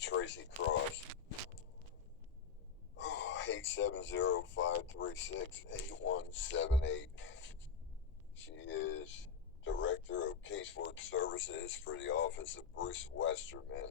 Tracy Cross. 870-536-8178. She is Director of Casework Services for the office of Bruce Westerman.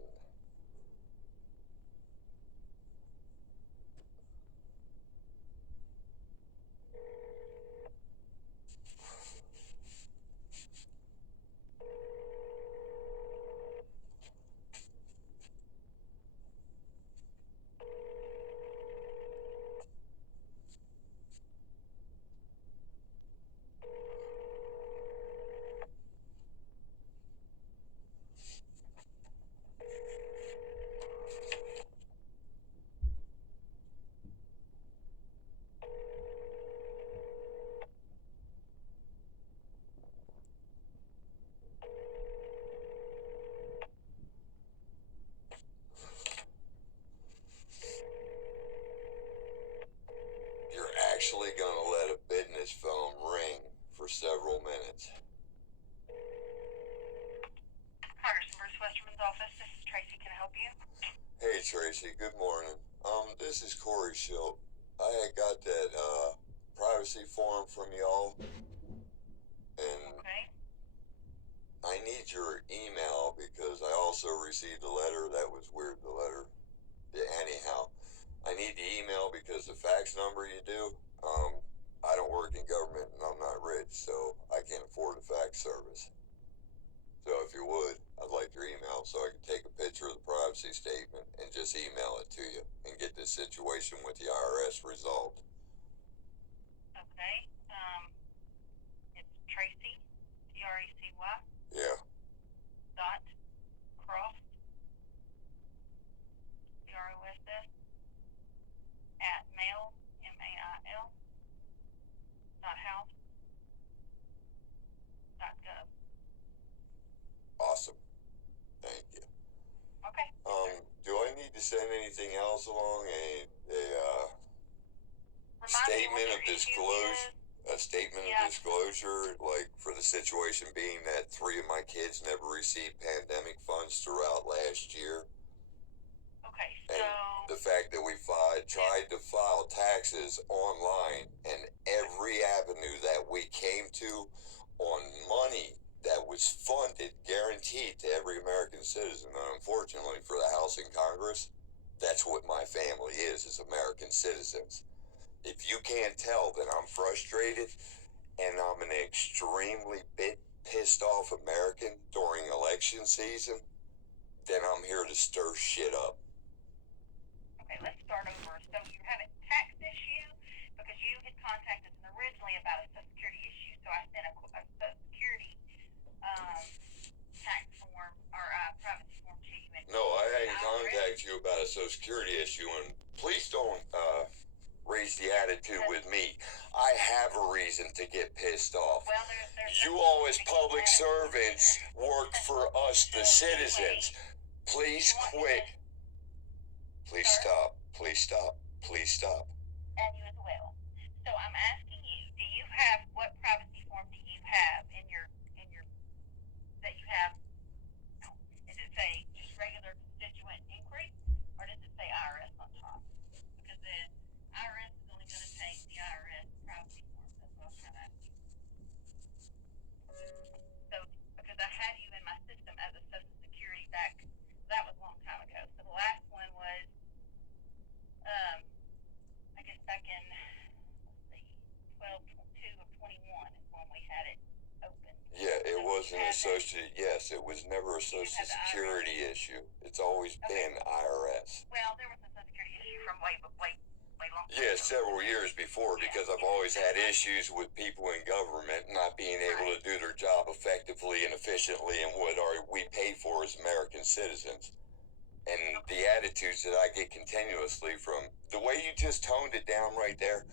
You're actually going to let a business phone ring for several minutes. Bruce Westerman's office. This is Tracy. Can I help you? Hey Tracy, good morning. This is Corey Schilt. I had got that privacy form from y'all, and Okay. I need your email because I also received a letter. That was weird, the letter. Yeah, anyhow, I need the email because the fax number you do, I don't work in government and I'm not rich, so I can't afford a fax service. So if you would, I'd like your email so I can take a picture of the privacy statement and just email it to you and get this situation with the IRS resolved. Okay. It's Tracy, Tracy, Yeah. dot Croft, CROSS, at mail, MAIL, dot house, dot gov. Awesome. Thank you. Okay. Do I need to send anything else along? A Remind me what statement your of issue disclosure? is. A statement Yeah. of disclosure, like for the situation being that 3 of my kids never received pandemic funds throughout last year. Okay, And so the fact that we tried to file taxes online, and every avenue that we came to on money that was funded, guaranteed to every American citizen. And unfortunately for the House and Congress, that's what my family is American citizens. If you can't tell, then I'm frustrated, and I'm an extremely pissed off American during election season. Then I'm here to stir shit up. okay, let's start over. So you have a tax issue because you had contacted us originally about a Social Security issue. So I sent a Social Security tax form or privacy form to you. No, I hadn't contacted you about a Social Security issue, and please don't raise the attitude with me. I have a reason to get pissed off. Well, there's You all as public servants work for us, the citizens. Please quit. Please stop. Please stop. Please stop. And you as well. So I'm asking you, do you have, what privacy form do you have in your that you have? Does it say just regular constituent inquiry, or does it say IRS on top? Because the IRS is only going to take the IRS privacy form. That's what I was trying to ask you. So, because I had you in my system as a Social Security back, that was a long time ago. So the last one was, I guess back in, let's see, 12/2 of 21 is when we had it open. Yeah, it wasn't associated. Yes, it was never a Social Security issue. It's always been IRS. Well, there was a Social Security issue from way long. Yeah, several years before, because I've always had issues with people in government not being able to do their job effectively and efficiently, and what we pay for as American citizens. And the attitudes that I get continuously from the way you just toned it down right there,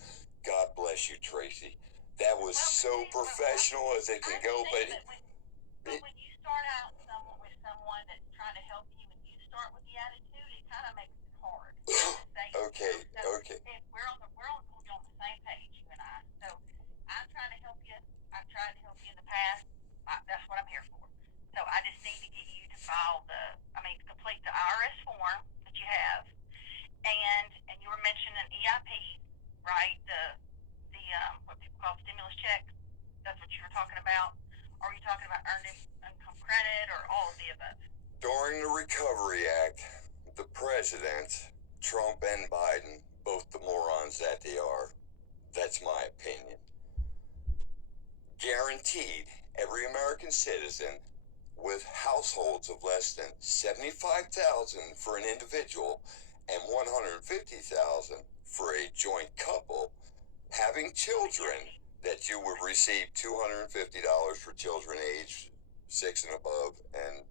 God bless you, Tracy. That was so professional as it can go, but when you start out with someone that's trying to help you and you start with the attitude, it kind of makes it hard. Okay. We're on the same page, you and I. So I'm trying to help you. I've tried to help you in the past. That's what I'm here for. So I just need to get you to complete the IRS form. During the Recovery Act, the presidents, Trump and Biden, both the morons that they are, that's my opinion, guaranteed every American citizen with households of less than 75,000 for an individual and 150,000 for a joint couple having children that you would receive $250 for children age 6 and above and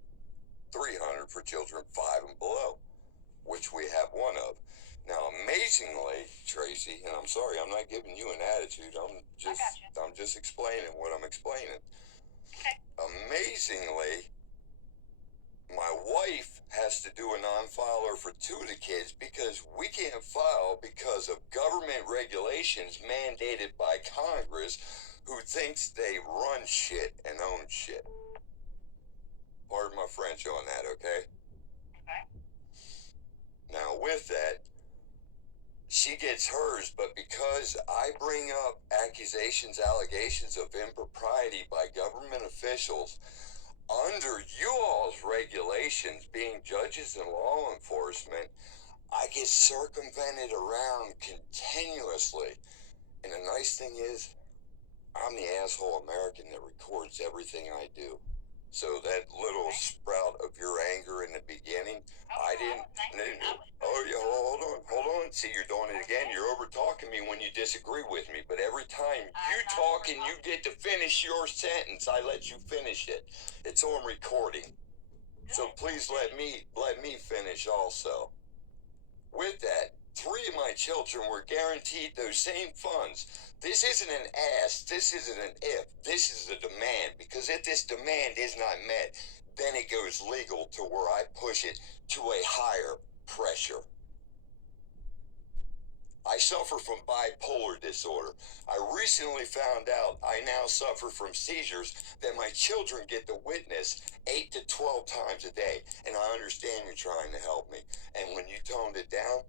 $300 for children 5 and below, which we have one of. Now, amazingly, Tracy, and I'm sorry, I'm not giving you an attitude. I'm just explaining what I'm explaining. Okay. Amazingly, my wife has to do a non-filer for 2 of the kids because we can't file because of government regulations mandated by Congress, who thinks they run shit and own shit. Pardon my French on that, okay? Okay. Now, with that, she gets hers, but because I bring up accusations, allegations of impropriety by government officials, under you all's regulations, being judges and law enforcement, I get circumvented around continuously. And the nice thing is, I'm the asshole American that records everything I do. So that little sprout of your anger in the beginning, I didn't. Oh, yeah, hold on. See, you're doing it again. You're over talking me when you disagree with me. But every time you talk and you get to finish your sentence, I let you finish it. It's on recording. So please let me finish also. With that, 3 of my children were guaranteed those same funds. This isn't an ask, this isn't an if, this is a demand, because if this demand is not met, then it goes legal to where I push it to a higher pressure. I suffer from bipolar disorder. I recently found out I now suffer from seizures that my children get to witness 8 to 12 times a day. And I understand you're trying to help me. And when you toned it down,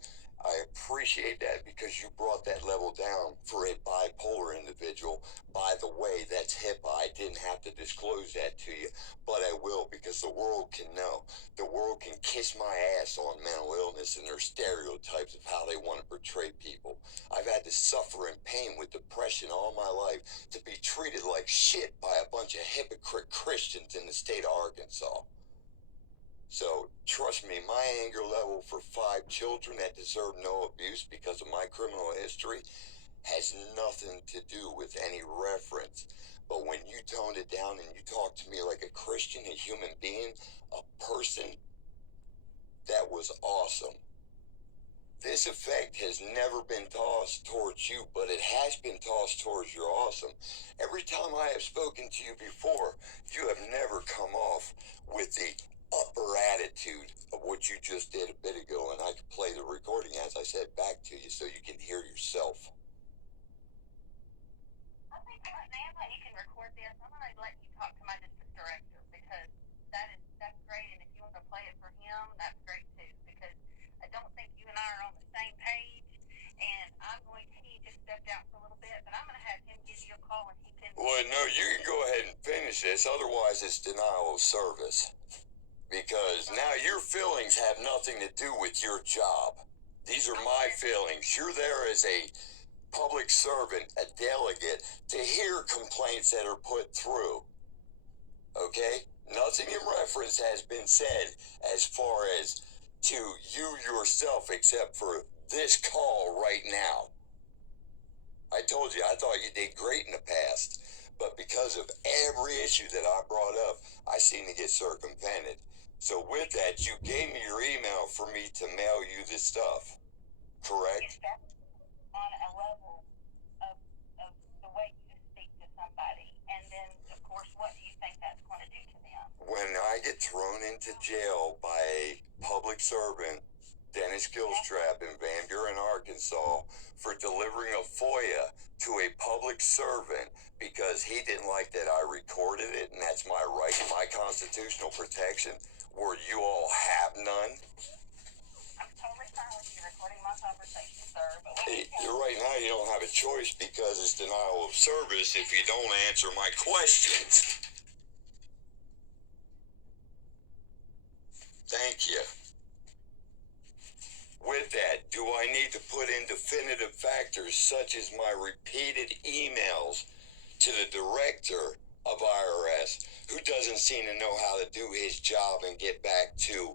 I appreciate that because you brought that level down for a bipolar individual. By the way, that's HIPAA. I didn't have to disclose that to you, but I will because the world can know. The world can kiss my ass on mental illness and their stereotypes of how they want to portray people. I've had to suffer in pain with depression all my life to be treated like shit by a bunch of hypocrite Christians in the state of Arkansas. So, trust me, my anger level for 5 children that deserve no abuse because of my criminal history has nothing to do with any reference. But when you toned it down and you talked to me like a Christian, a human being, a person, that was awesome. This effect has never been tossed towards you, but it has been tossed towards your awesome. Every time I have spoken to you before, you have never come off with the upper attitude of what you just did a bit ago, and I could play the recording, as I said, back to you so you can hear yourself. I think now you can record this. I'm going to let you talk to my district director because that's great, and if you want to play it for him, that's great too, because I don't think you and I are on the same page, and he just stepped out for a little bit, but I'm going to have him give you a call and he can... Well, no, you can go ahead and finish this, otherwise it's denial of service. Because now your feelings have nothing to do with your job. These are my feelings. You're there as a public servant, a delegate, to hear complaints that are put through. Okay? Nothing in reference has been said as far as to you yourself except for this call right now. I told you, I thought you did great in the past. But because of every issue that I brought up, I seem to get circumvented. So with that, you gave me your email for me to mail you this stuff, correct? On a level of the way you speak to somebody, and then, of course, what do you think that's going to do to them? When I get thrown into jail by a public servant, Dennis Gilstrap in Van Buren, Arkansas, for delivering a FOIA to a public servant because he didn't like that I recorded it, and that's my right, my constitutional protection, where you all have none. I'm totally fine with you recording my conversation, sir, but right now you don't have a choice because it's denial of service if you don't answer my questions. Thank you. With that, do I need to put in definitive factors such as my repeated emails to the director of IRS, who doesn't seem to know how to do his job and get back to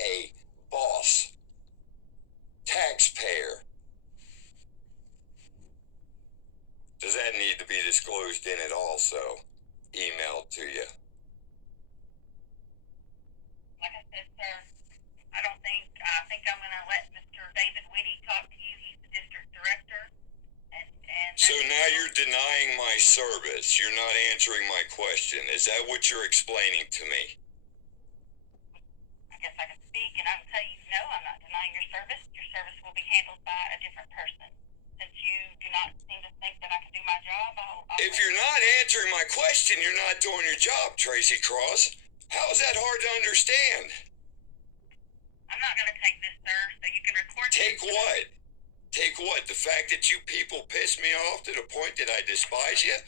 a boss, taxpayer? Does that need to be disclosed in it also? Emailed to you? Like I said, sir, I think I'm going to let Mr. David Whitty talk to you. He's the district director. And So now you're denying my service. You're not answering my question. Is that what you're explaining to me? I guess I can speak, and I can tell you, no, I'm not denying your service. Your service will be handled by a different person. Since you do not seem to think that I can do my job, I'll If you're not answering my question, you're not doing your job, Tracy Cross. How is that hard to understand? I'm not going to take this, sir, so you can record Take this. what? Take what? The fact that you people piss me off to the point that I despise you?